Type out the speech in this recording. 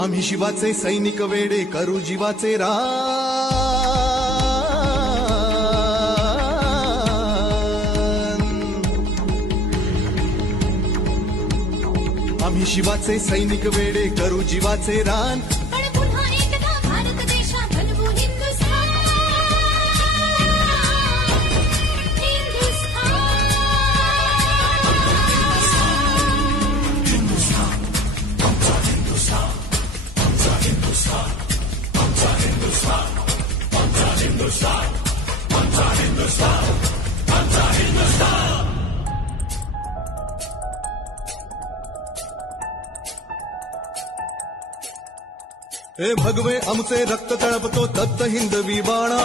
आम्ही शिवाचे सैनिक वेडे करू जीवाचे रान। आम्ही शिवाचे सैनिक वेडे करू जीवाचे रान। पण पुन्हा एकदा भारत देशा बनवू हिंदुस्थान। हे भगवे आमचे रक्त तळपतो तप्त हिंदवी बाणा।